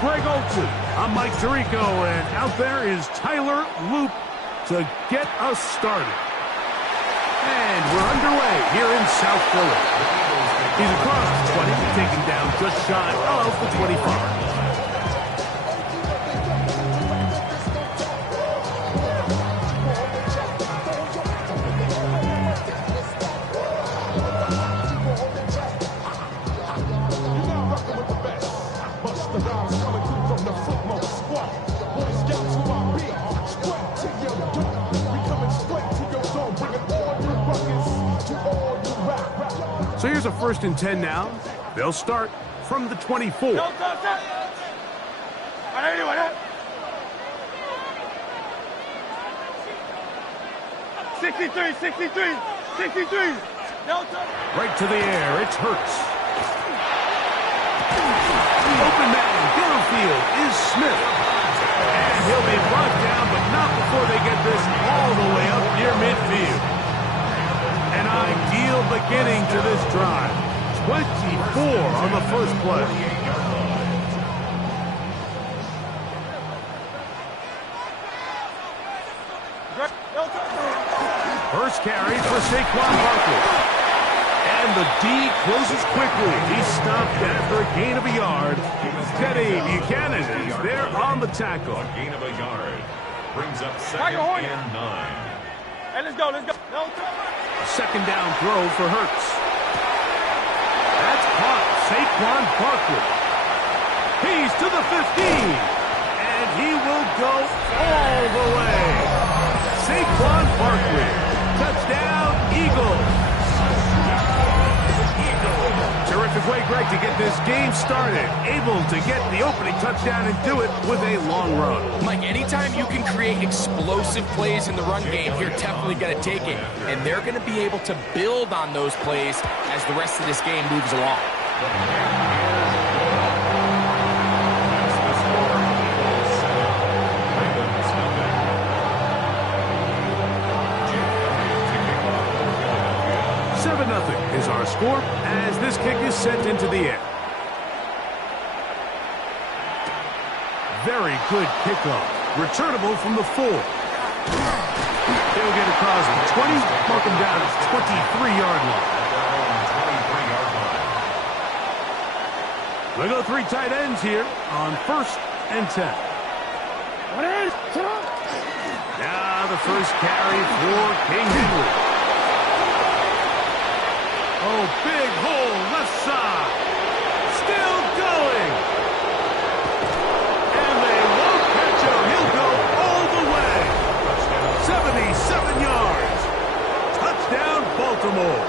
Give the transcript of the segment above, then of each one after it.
Greg Olson. I'm Mike Tirico, and out there is Tyler Loop to get us started. And we're underway here in South Philly. He's across the 20, taking down just shy of the 25. So here's a 1st and 10 now. They'll start from the 24. 63. Right to the air, it's Hurts. Open man downfield is Smith. And he'll be brought down, but not before they get this all the way up near midfield. An ideal beginning to this drive. 24 on the first play. First carry for Saquon Barkley. And the D closes quickly. He's stopped after a gain of a yard. Teddy Buchanan is there on the tackle. A gain of a yard. Brings up 2nd and 9. Hey, let's go. Second down throw for Hurts. That's caught. Saquon Barkley. He's to the 15. And he will go all the way. Saquon Barkley. Touchdown, Eagles. Terrific way, Greg, to get this game started. Able to get the opening touchdown and do it with a long run. Mike, anytime you can create explosive plays in the run game, you're definitely going to take it. And they're going to be able to build on those plays as the rest of this game moves along. 7-0 is our score as this kick is sent into the air. Very good kickoff. Returnable from the 4. He'll get across the 20, mark him down at 23-yard line. They go 3 tight ends here on 1st and 10. Now the first carry for King Henry. Oh, big hole, left side. Still going. And they won't catch him. He'll go all the way. 77 yards. Touchdown, Baltimore.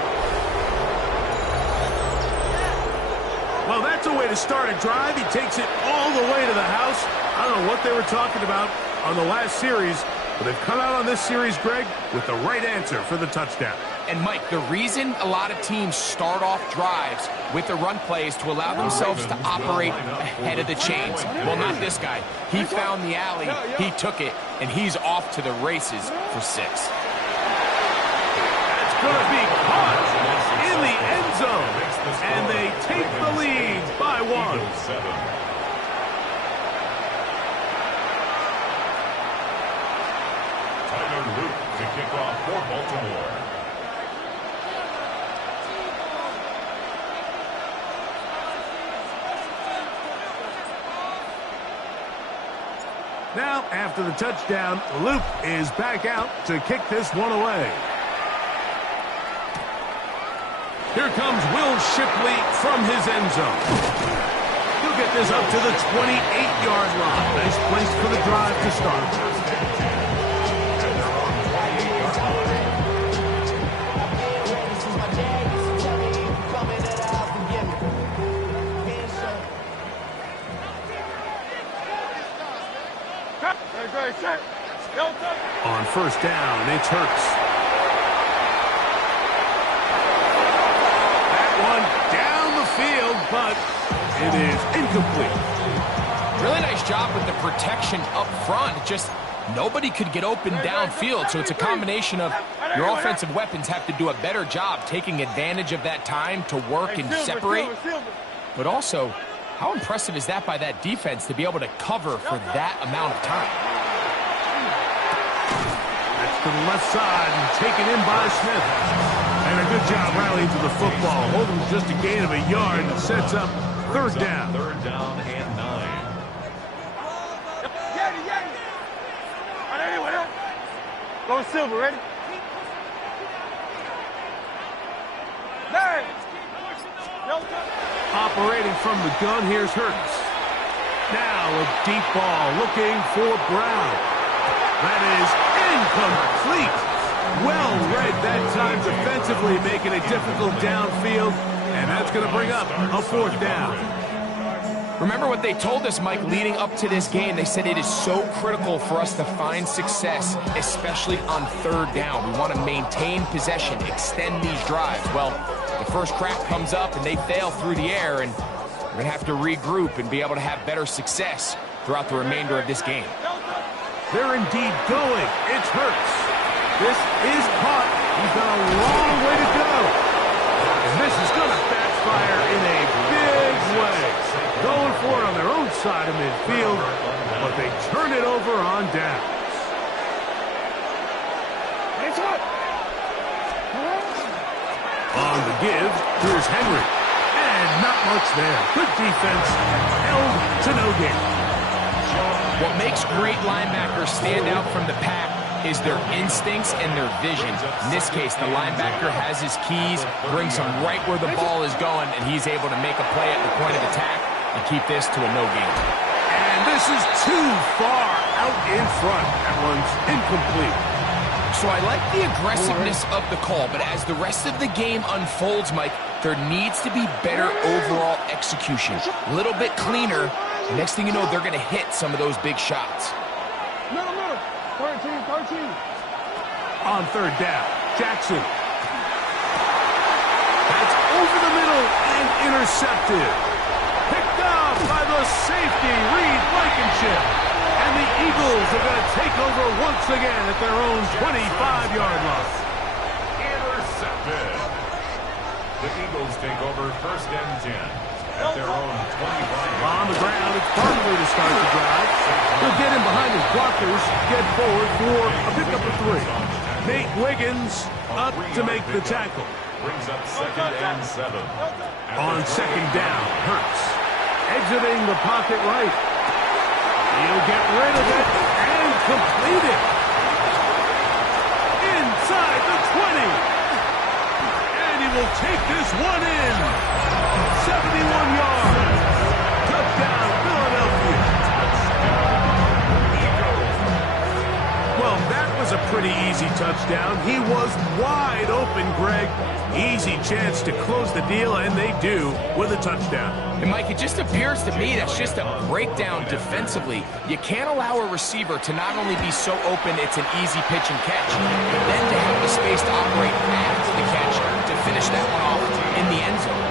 Well, that's a way to start a drive. He takes it all the way to the house. I don't know what they were talking about on the last series, but they've come out on this series, Greg, with the right answer for the touchdown. And, Mike, the reason a lot of teams start off drives with the run play is to allow themselves to operate ahead of the chains. Well, not this guy. He found the alley, he took it, and he's off to the races for 6. That's going to be caught in the end zone, and they take the lead by 1. Tyler Loop to kick off for Baltimore. Now, after the touchdown, Luke is back out to kick this one away. Here comes Will Shipley from his end zone. He'll get this up to the 28-yard line. Nice place for the drive to start. On 1st down, it's Hurts. That one down the field, but it is incomplete. Really nice job with the protection up front. Just nobody could get open downfield, so it's a combination of your offensive weapons have to do a better job taking advantage of that time to work and separate, but also How impressive is that by that defense to be able to cover for that amount of time? That's to the left side and taken in by Smith. And a good job rallying to the football. Holding just a gain of a yard and sets up third down. Third down and 9. Go Silver, ready? Operating from the gun, here's Hurts. Now a deep ball looking for Brown. That is incomplete. Well read that time defensively, making it difficult downfield. And that's going to bring up a fourth down. Remember what they told us, Mike, leading up to this game. They said it is so critical for us to find success, especially on third down. We want to maintain possession, extend these drives. Well, the first crack comes up and they fail through the air, and we're going to have to regroup and be able to have better success throughout the remainder of this game. They're indeed going. It's Hurts. This is caught. He's got a long way to go. And this is going to backfire in a big way. Going for it on their own side of midfield, but they turn it over on downs. On the give, here's Henry. And not much there. Good defense, held to no gain. What makes great linebackers stand out from the pack is their instincts and their vision. In this case, the linebacker has his keys, brings him right where the ball is going, and he's able to make a play at the point of attack and keep this to a no gain. And this is too far out in front. That one's incomplete. So I like the aggressiveness of the call, but as the rest of the game unfolds, Mike, there needs to be better overall execution. A little bit cleaner. Next thing you know, they're going to hit some of those big shots. No. 13. On third down, Jackson. That's over the middle and intercepted. Picked up by the safety, Reed Blankenship. And the Eagles are going to take over once again at their own 25-yard line. Intercepted. The Eagles take over first and 10 at their own 25. On the ground, it's Barkley to start the drive. He'll get in behind his blockers, get forward for a pickup of 3. Nate Wiggins up to make the tackle. Brings up second and 7. On second down, Hurts exiting the pocket right. He'll get rid of it and complete it. Inside the 20. And he will take this one in. 71 yards. Touchdown, Philadelphia. Well, that was a pretty easy touchdown. He was wide open, Greg. Easy chance to close the deal, and they do with a touchdown. And, Mike, it just appears to me that's just a breakdown defensively. You can't allow a receiver to not only be so open it's an easy pitch and catch, but then to have the space to operate after the catch to finish that one off in the end zone.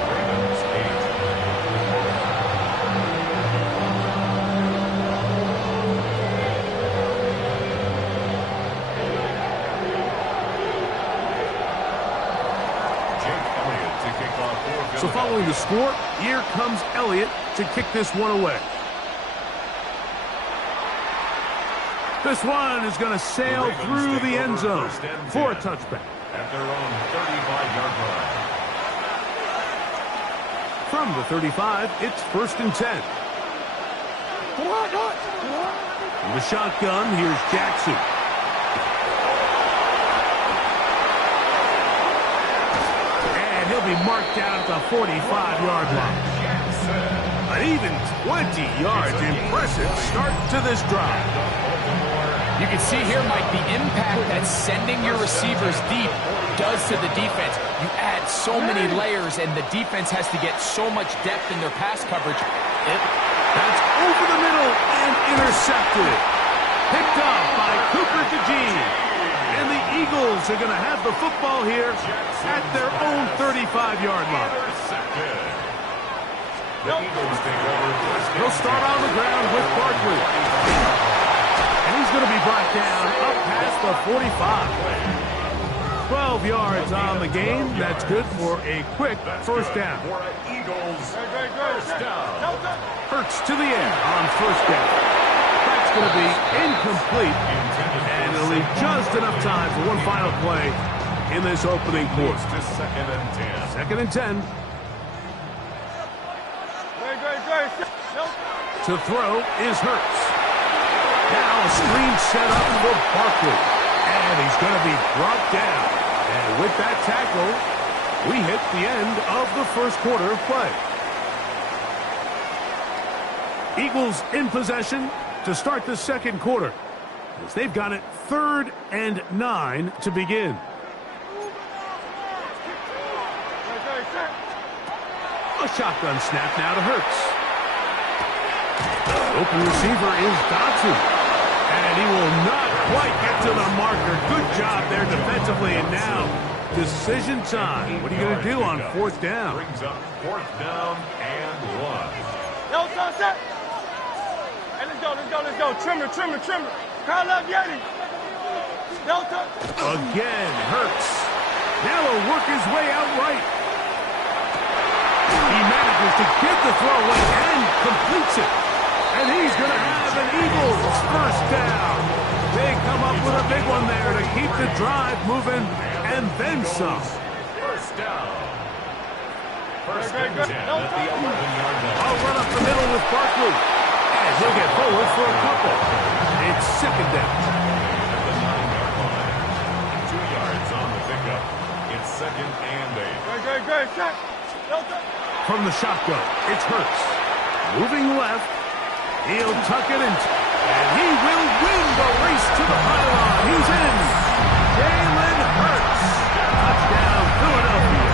So following the score, here comes Elliott to kick this one away. This one is going to sail through the end zone for a touchback. At their own 35-yard line. From the 35, it's first and 10. From the shotgun, here's Jackson. He'll be marked down at the 45-yard line. An even 20 yards. Impressive start to this drive. You can see here, Mike, the impact that sending your receivers deep does to the defense. You add so many layers, and the defense has to get so much depth in their pass coverage. That's over the middle and intercepted. Picked up by Cooper DeJean. And the Eagles are going to have the football here at their own 35-yard line. He'll start on the ground with Barkley. And he's going to be brought down up past the 45. 12 yards on the game. That's good for a quick first down. For an Eagles first down. Hurts to the air on first down. That's going to be incomplete, and it'll leave just enough time for one final play in this opening quarter. To 2nd and 10. 2nd and 10. To throw is Hurts. Now a screen set up for Barkley. And he's going to be brought down. And with that tackle, we hit the end of the first quarter of play. Eagles in possession to start the second quarter, as they've got it 3rd and 9 to begin. A shotgun snap now to Hurts. Open receiver is Dotson. And he will not quite get to the marker. Good job there defensively. And now, decision time. What are you going to do on 4th down? Brings up 4th down and 1. Yo, set. Hey, let's go. Trimmer. Call up Yeti. Again, Hurts. Now he'll work his way out right. He manages to get the throw away and completes it. And he's going to have an Eagles first down. They come up with a big one there to keep the drive moving and then some. First down. First and 10 at the 11-yard line. I'll run up the middle with Barkley. And he'll get forward for a couple. It's 2nd down. At the 9-yard line. 2 yards on the pickup. It's 2nd and 8. From the shotgun, it's Hurts. Moving left. He'll tuck it in. And he will win the race to the pylon. He's in. Jalen Hurts. Touchdown, Philadelphia.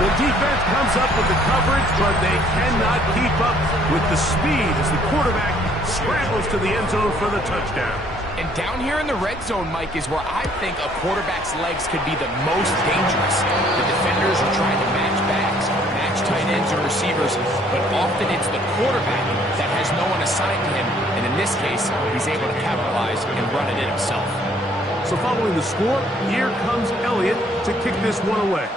The defense comes up with the coverage, but they cannot keep up with the speed as the quarterback scrambles to the end zone for the touchdown. And down here in the red zone, Mike, is where I think a quarterback's legs could be the most dangerous. The defenders are trying to match backs, match tight ends or receivers, but often it's the quarterback that has no one assigned to him. And in this case, he's able to capitalize and run it in himself. So following the score, here comes Elliott to kick this one away.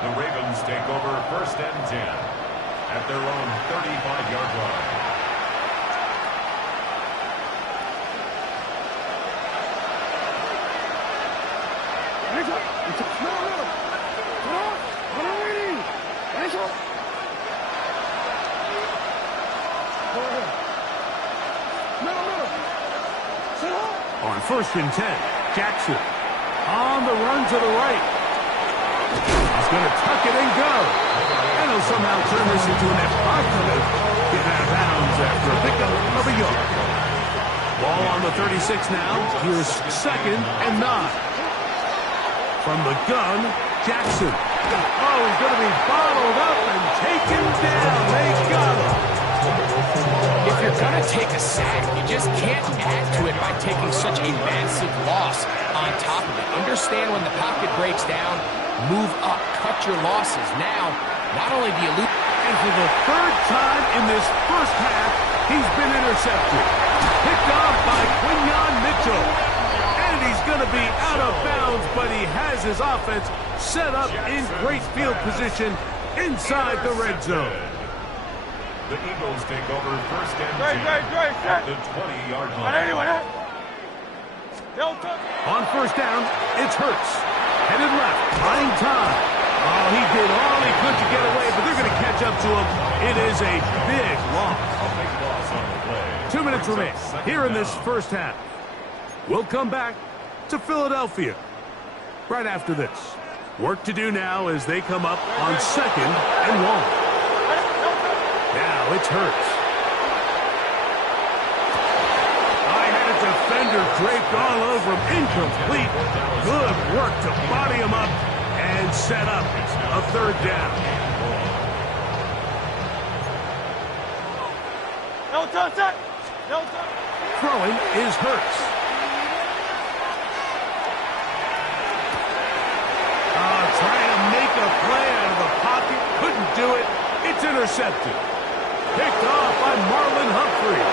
The Ravens take over 1st and 10 at their own 35-yard line. On 1st and 10, Jackson on the run to the right. He's going to tuck it and go. And he'll somehow turn this into an positive. Get out of bounds after a pickup of a yard. Ball on the 36 now. Here's 2nd and 9. From the gun, Jackson. Oh, he's going to be bottled up and taken down. They got him. If you're going to take a sack, you just can't add to it by taking such a massive loss on top of it. Understand when the pocket breaks down, move up, cut your losses. Now, not only do you lose... And for the 3rd time in this first half, he's been intercepted. Picked off by Quinyon Mitchell. And he's going to be out of bounds, but he has his offense set up in great field position inside the red zone. The Eagles take over 1st and 10 at the 20-yard line. On 1st down, it's Hurts. Headed left, buying time. Oh, he did all he could to get away, but they're going to catch up to him. It is a big loss. A big loss on the play. 2 minutes remain here in this first half. We'll come back to Philadelphia right after this. Work to do now as they come up on 2nd and 1. Now it's Hurts. I had a defender draped all over him. Incomplete. Good work to body him up and set up a 3rd down. Throwing is Hurts. Trying to make a play out of the pocket. Couldn't do it. It's intercepted. Picked off by Marlon Humphrey.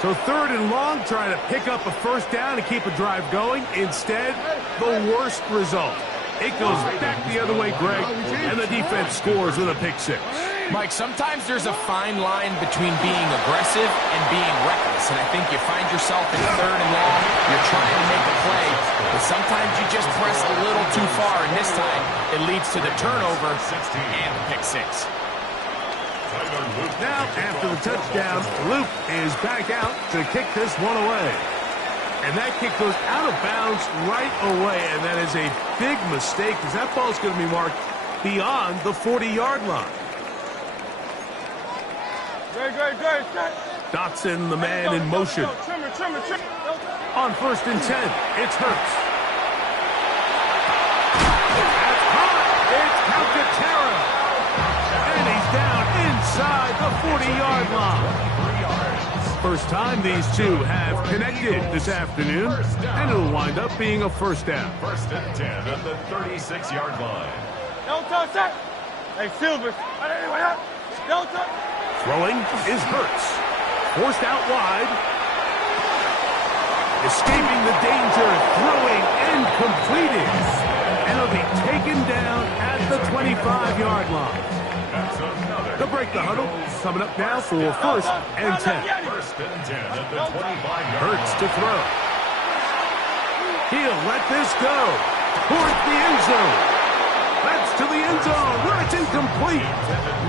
So 3rd and long, trying to pick up a first down and keep a drive going. Instead, the worst result. It goes back the other way, Greg, and the defense scores with a pick 6. Mike, sometimes there's a fine line between being aggressive and being reckless, and I think you find yourself in 3rd and long, you're trying to make a play, but sometimes you just press a little too far, and this time it leads to the turnover and the pick 6. Now, after the touchdown, Luke is back out to kick this one away. And that kick goes out of bounds right away, and that is a big mistake because that ball's going to be marked beyond the 40-yard line. Dotson, the man in motion. On 1st and 10, it's Hurts. That's caught. It's Calcaterra. And he's down inside the 40-yard line. First time these two have connected this afternoon, and it'll wind up being a first down. 1st and 10 at the 36-yard line. Hey, Silvers. Throwing is Hurts. Forced out wide. Escaping the danger. Throwing and completed. And it'll be taken down at the 25-yard line. They'll break the huddle. Coming up now for 1st and 10. 1st and 10 at the 25-yard line. Hurts to throw. He'll let this go. Towards the end zone. That's to the end zone where it's incomplete.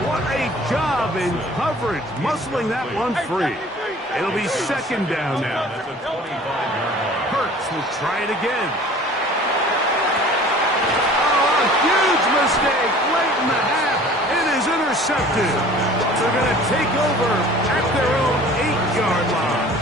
What a job in coverage, muscling that one free. It'll be 2nd down now. Hurts will try it again. Oh, a huge mistake late in the half. It is intercepted. They're going to take over at their own 8-yard line.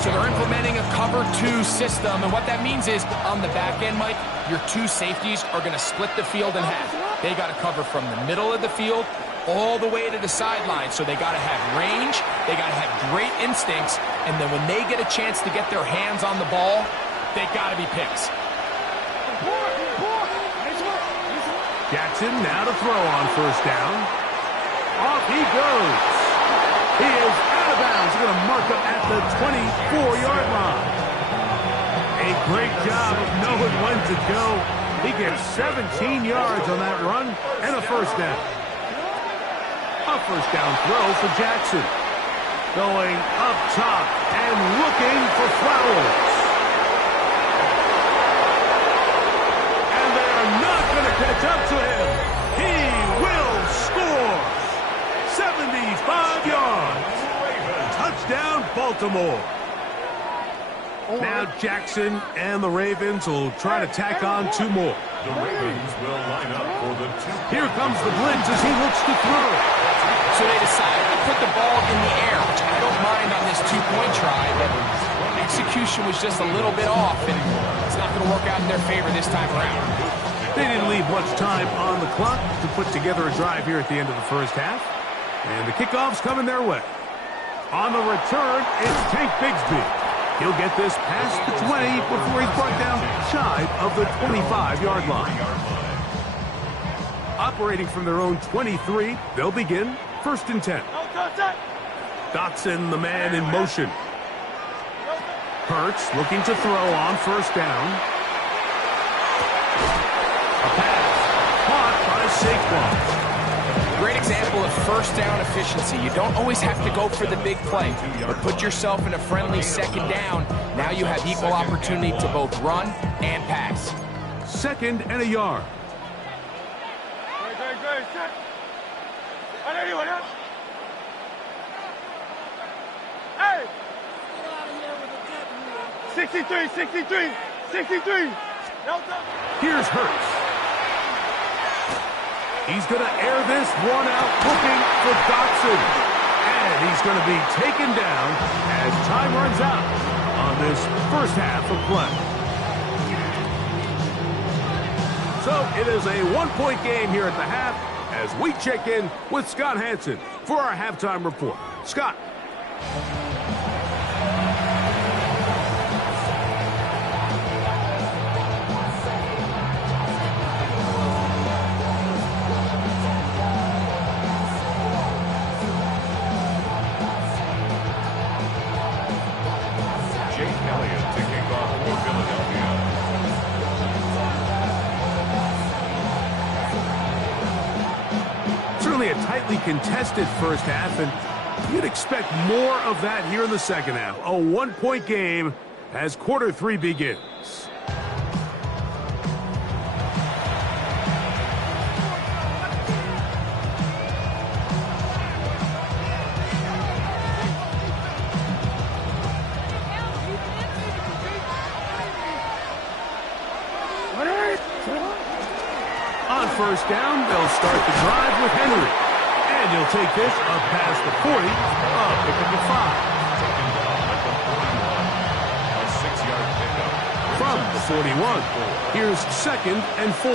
So they're implementing a cover 2 system, and what that means is on the back end, Mike, your 2 safeties are going to split the field in half. They got to cover from the middle of the field all the way to the sideline. So they got to have range, they got to have great instincts, and then when they get a chance to get their hands on the ball, they got to be picks. Jackson now to throw on 1st down. Off he goes. He is out of bounds. Going to mark up at the 24-yard line. A great job of knowing when to go. He gets 17 yards on that run and a first down. A first down throw for Jackson. Going up top and looking for Flowers. And they're not going to catch up to him. He will score. 75 yards. Touchdown, Baltimore. Now Jackson and the Ravens will try to tack on 2 more. The Ravens will line up for the 2. Here comes the blitz as he looks to throw. So they decided to put the ball in the air, which I don't mind on this 2-point try, but execution was just a little bit off, and it's not going to work out in their favor this time around. They didn't leave much time on the clock to put together a drive here at the end of the first half. And the kickoff's coming their way. On the return, it's Tank Bigsby. He'll get this past the 20 before he's brought down shy of the 25-yard line. Operating from their own 23, they'll begin 1st and 10. Dotson, the man in motion. Hurts looking to throw on 1st down. A pass caught by Saquon. Great example of 1st down efficiency. You don't always have to go for the big play, but put yourself in a friendly 2nd down. Now you have equal opportunity to both run and pass. 2nd and a yard. Hey! 63. Here's Hurts. He's going to air this one out looking for Dotson. And he's going to be taken down as time runs out on this first half of play. So it is a 1-point game here at the half as we check in with Scott Hanson for our halftime report. Scott. tightly contested first half, and you'd expect more of that here in the second half. A one-point game as quarter 3 begins. On first down, they'll start the drive with Henry. And he'll take this up past the 40, pick up the 5. A 6-yard pickup. From the 41, here's 2nd and 4.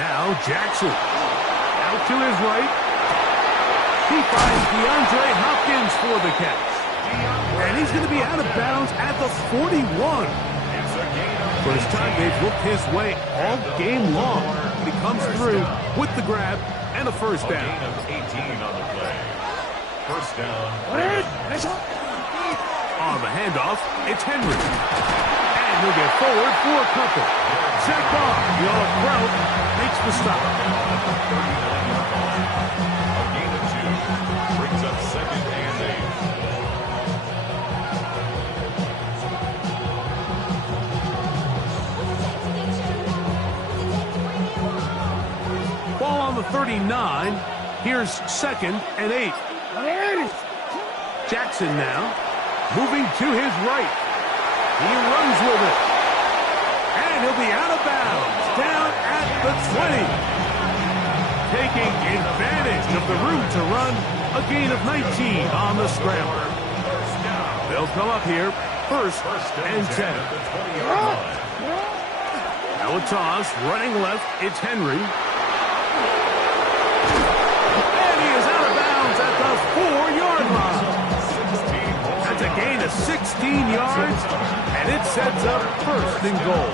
Now Jackson. Out to his right. He finds DeAndre Hopkins for the catch. And he's going to be out of bounds at the 41. First time they've looked his way all game long. But he comes through with the grab and a first down. A gain of 18 on the play. First down. On the handoff, it's Henry. And he'll get forward for a couple. Zach Barr, the all-pro, makes the stop. A gain of 2 brings up 2nd and 8. Ball on the 39. Here's 2nd and 8. Jackson now. Moving to his right. He runs with it. And he'll be out of bounds. Down at the 20. Taking advantage of the room to run. A gain of 19 on the scramble. They'll come up here. First and 10. Now a toss. Running left. It's Henry. And he is out of bounds at the 4-yard line. A gain of 16 yards, and it sets up 1st and goal.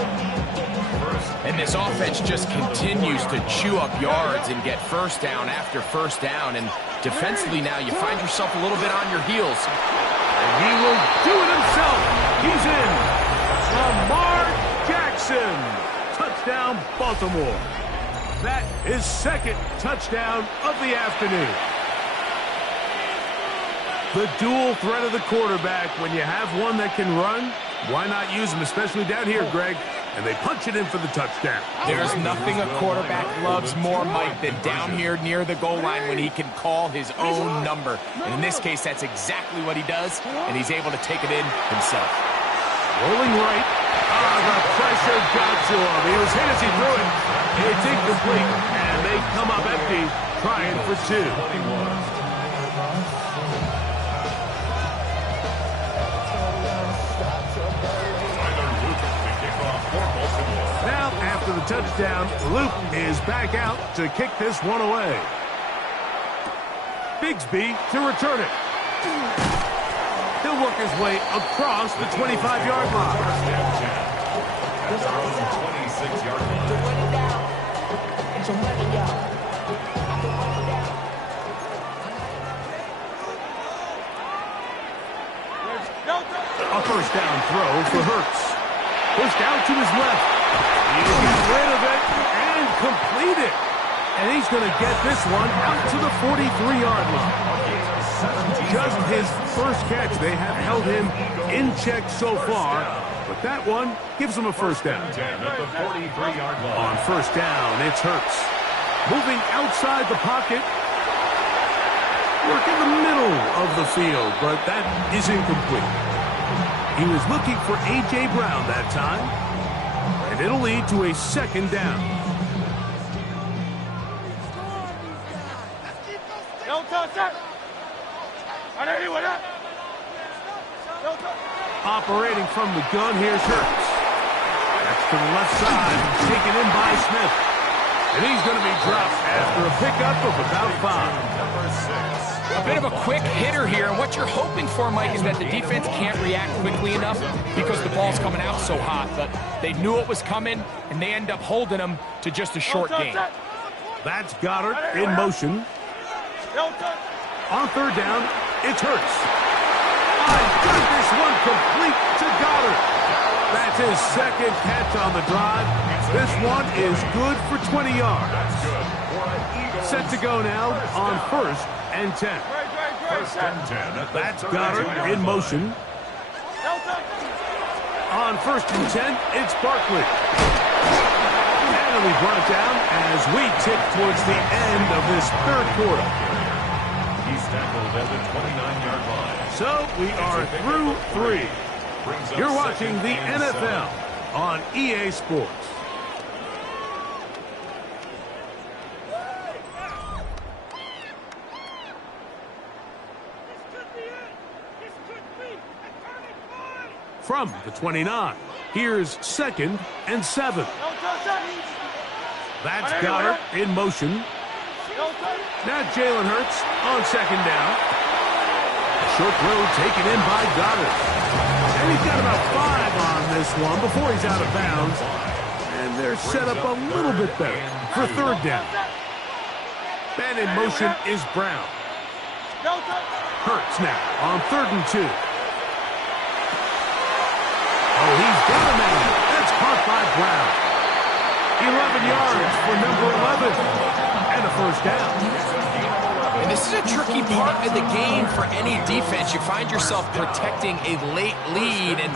And this offense just continues to chew up yards and get first down after first down. And defensively now, you find yourself a little bit on your heels. And he will do it himself. He's in. Lamar Jackson. Touchdown, Baltimore. That is 2nd touchdown of the afternoon. The dual threat of the quarterback. When you have one that can run, why not use him, especially down here, Greg? And they punch it in for the touchdown. There's nothing a quarterback loves more, Mike, than down here near the goal line when he can call his own number. And in this case, that's exactly what he does, and he's able to take it in himself. Rolling right. The pressure got to him. He was hit as he threw it. It's incomplete, and they come up empty, trying for 2. Now, after the touchdown, Luke is back out to kick this one away. Bigsby to return it. He'll work his way across the 25-yard line. That's our own 26-yard line. A first down throw for Hurts. Pushed out to his left. He'll get rid of it and complete it. And he's going to get this one out to the 43-yard line. Just his first catch. They have held him in check so far. But that one gives him a first down. On first down, it's Hurts. Moving outside the pocket. Work in the middle of the field, but that is incomplete. He was looking for A.J. Brown that time, and it'll lead to a 2nd down. Operating from the gun, here's Hurts. That's to the left side, taken in by Smith. And he's going to be dropped after a pickup of about 5. A bit of a quick hitter here, and what you're hoping for, Mike, is that the defense can't react quickly enough because the ball's coming out so hot. But they knew it was coming, and they end up holding them to just a short game. That's Goddard in motion. On third down, it's Hurts. I got this one complete to Goddard. That That's his second catch on the drive. This one is good for 20 yards. Set to go now on 1st and 10. First and 10. That's Goddard in motion. On 1st and 10, it's Barkley. And we brought it down as we tick towards the end of this 3rd quarter. He's tackled at the 29-yard line. So we are through 3. You're watching the NFL on EA Sports. From the 29, here's 2nd and 7. That's Goddard in motion. Now Jalen Hurts on 2nd down. Short throw taken in by Goddard. And he's got about 5 on this one before he's out of bounds. And they're set up a little bit better for 3rd down. Man in motion is Brown. Hurts now on 3rd and 2. Oh, he's got a man. That's caught by Brown. 11 yards for number 11. And a 1st down. And this is a tricky part of the game for any defense. You find yourself protecting a late lead, and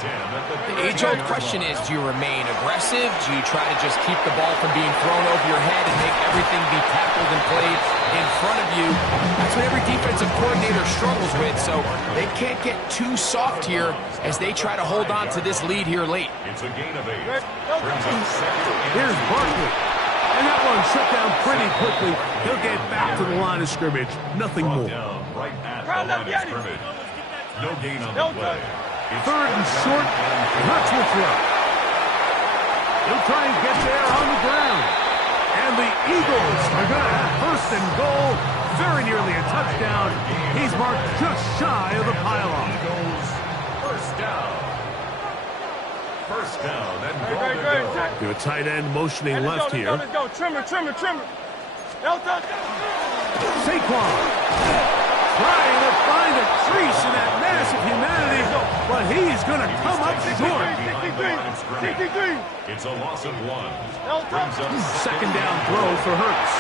the age-old question is, do you remain aggressive? Do you try to just keep the ball from being thrown over your head and make everything be tackled and played in front of you? That's what every defensive coordinator struggles with, so they can't get too soft here as they try to hold on to this lead here late. It's a gain of 8. Brings up 2nd. Here's Barkley. And that one shut down pretty quickly. He'll get back to the line of scrimmage. Nothing more. Down right at the line of scrimmage. No gain on the play. It's 3rd and short. Hurts will throw. He'll try and get there on the ground. And the Eagles are going to have 1st and goal. Very nearly a touchdown. He's marked just shy of the pylon. First down. First down. And To a tight end motioning left here. Let's go. Trimmer. Saquon trying to find a crease in that mass of humanity, but he's going to come up short. It's a loss of 1. 2nd down throw for Hurts.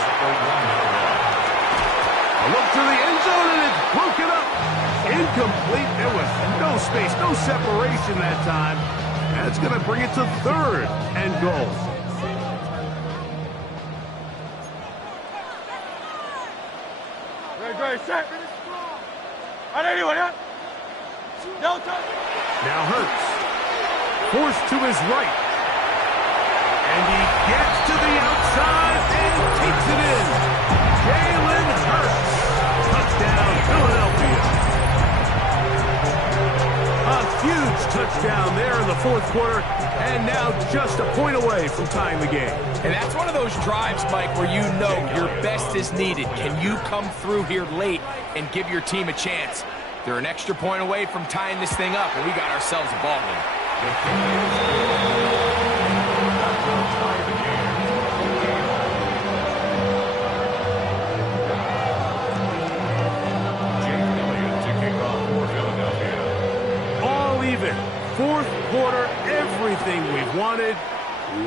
A look to the end zone, and it's broken up. Incomplete. There was no space, no separation that time. That's going to bring it to 3rd and goal. Set. Now Hurts, forced to his right. And he gets to the outside and takes it in. Jalen Hurts. Touchdown, Philadelphia. A huge touchdown there in the 4th quarter, and now just a point away from tying the game. And that's one of those drives, Mike, where you know your best is needed. Can you come through here late and give your team a chance? They're an extra point away from tying this thing up, and we got ourselves a ball game. All even. 4th quarter, everything we've wanted.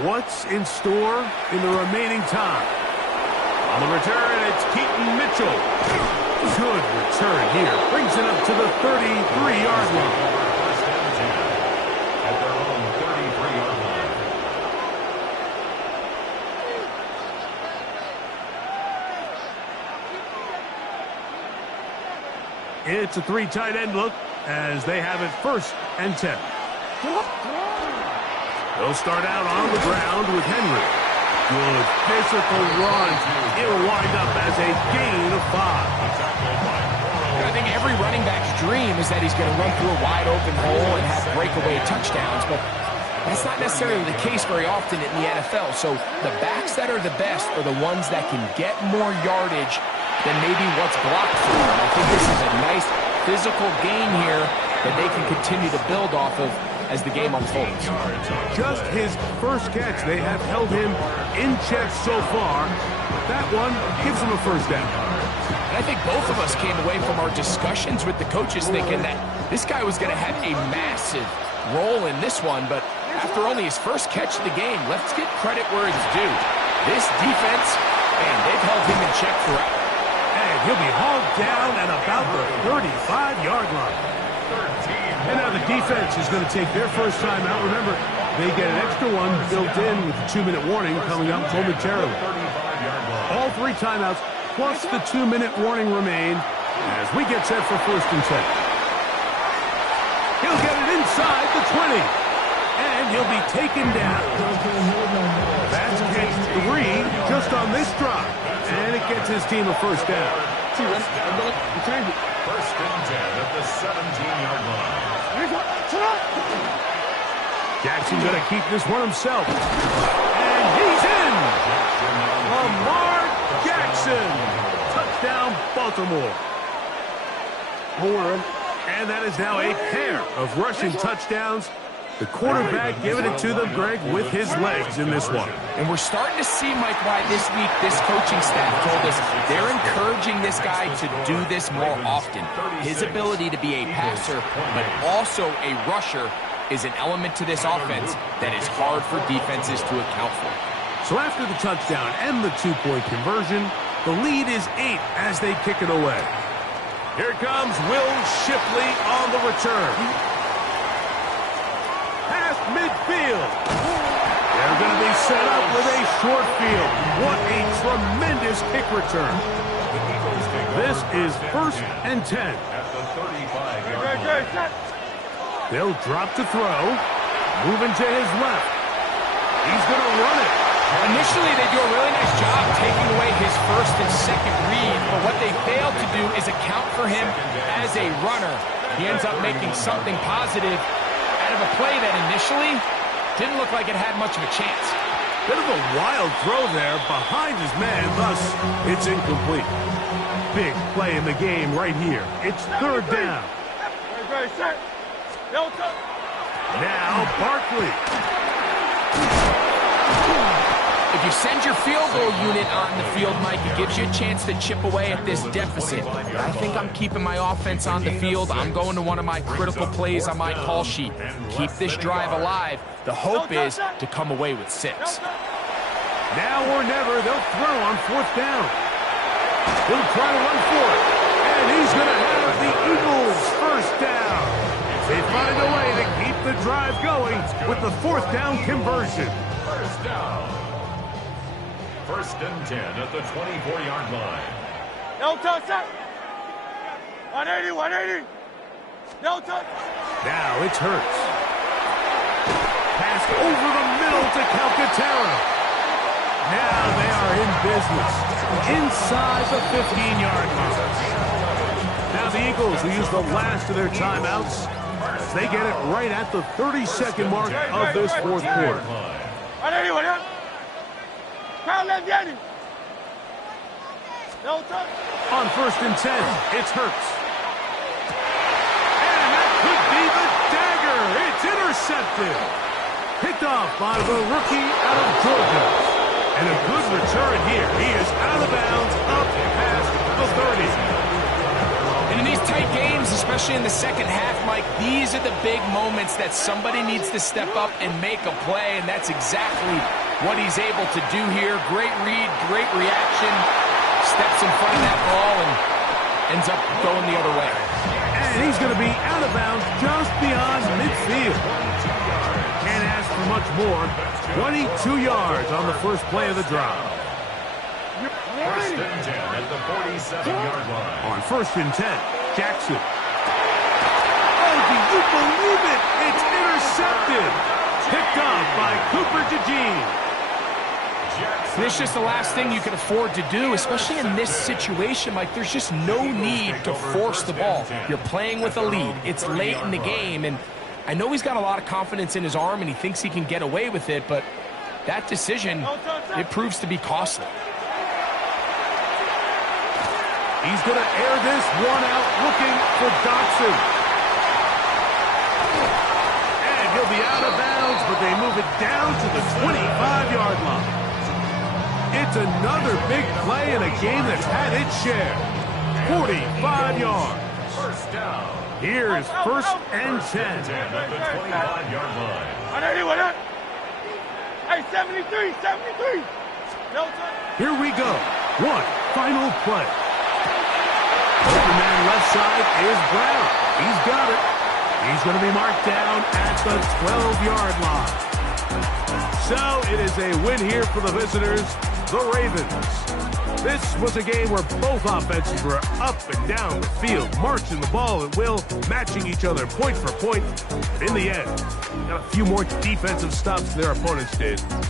What's in store in the remaining time? On the return, it's Keaton Mitchell. Good return here. Brings it up to the 33-yard line. First and 10 at their own 33-yard line. It's a 3 tight end look as they have it 1st and 10. They'll start out on the ground with Henry. Good physical run. It'll wind up as a gain of 5. I think every running back's dream is that he's going to run through a wide-open hole and have breakaway touchdowns, but that's not necessarily the case very often in the NFL. So the backs that are the best are the ones that can get more yardage than maybe what's blocked for them. I think this is a nice physical gain here that they can continue to build off of as the game unfolds. Just his first catch. They have held him in check so far. That one gives him a 1st down. And I think both of us came away from our discussions with the coaches thinking that this guy was going to have a massive role in this one, but after only his first catch of the game. Let's get credit where it's due. This defense, and they've held him in check throughout. And he'll be hauled down at about the 35-yard line. And now the defense is going to take their first time out. Remember, they get an extra one built in with the 2-minute warning coming up momentarily. All 3 timeouts plus the 2-minute warning remain as we get set for 1st and 10. He'll get it inside the 20. And he'll be taken down. That's catch 3 just on this drive. And it gets his team a first down. First and 10 at the 17-yard line. Jackson's going to keep this one himself. And he's in! Lamar Jackson! Touchdown, Baltimore. And that is now a pair of rushing touchdowns. The quarterback giving it to them, Greg, with his legs in this one. And we're starting to see, Mike, why this week this coaching staff told us they're encouraging this guy to do this more often. His ability to be a passer, but also a rusher, is an element to this offense that is hard for defenses to account for. So after the touchdown and the 2-point conversion, the lead is 8 as they kick it away. Here comes Will Shipley on the return. Past midfield. They're going to be set up with a short field. What a tremendous kick return. This is 1st and 10. At the 35-yard line. They'll drop to throw. Moving to his left. He's going to run it. Initially, they do a really nice job taking away his first and second read, but what they fail to do is account for him as a runner. He ends up making something positive out of a play that initially didn't look like it had much of a chance. Bit of a wild throw there behind his man, thus it's incomplete. Big play in the game right here. It's 3rd down. Now Barkley. If you send your field goal unit on the field, Mike, it gives you a chance to chip away at this deficit. I think I'm keeping my offense on the field. I'm going to one of my critical plays on my call sheet. Keep this drive alive. The hope is to come away with 6. Now or never, they'll throw on 4th down. He'll try to run for it. And he's going to have the Eagles first down. They find a way to keep the drive going with the 4th down conversion. First down. 1st and 10 at the 24-yard line. No touch. 180, 180. No touch. Now it's Hurts. Pass over the middle to Calcaterra. Now they are in business inside the 15-yard line. Now the Eagles will use the last of their timeouts as they get it right at the 30-second mark of this 4th quarter. 180, 180. Kyle left Yanni. No touch. On 1st and 10, it's Hurts. And that could be the dagger. It's intercepted. Picked off by the rookie out of Georgia. And a good return here. He is out of bounds up past the 30. And in these tight games, especially in the second half, Mike, these are the big moments that somebody needs to step up and make a play, and that's exactly what he's able to do here. Great read, great reaction, steps in front of that ball and ends up going the other way. And he's going to be out of bounds just beyond midfield. Can't ask for much more. 22 yards on the first play of the drive. 1st and 10 at the 47-yard line. On 1st and 10, Jackson. Oh, do you believe it? It's intercepted. Picked off by Cooper DeJean. This is just the last thing you can afford to do, especially in this situation. Like, there's just no need to force the ball. You're playing with a lead. It's late in the game, and I know he's got a lot of confidence in his arm, and he thinks he can get away with it, but that decision, it proves to be costly. He's going to air this one out looking for Dotson. And he'll be out of bounds, but they move it down to the 25-yard line. It's another big play in a game that's had its share. 45 yards. First down. Here is first and 10. At the 25-yard line. Hey, 73, 73. No time. Here we go. One final play. Open man left side is Brown. He's got it. He's going to be marked down at the 12-yard line. So it is a win here for the visitors, the Ravens. This was a game where both offenses were up and down the field, marching the ball at will, matching each other point for point. In the end, got a few more defensive stops than their opponents did.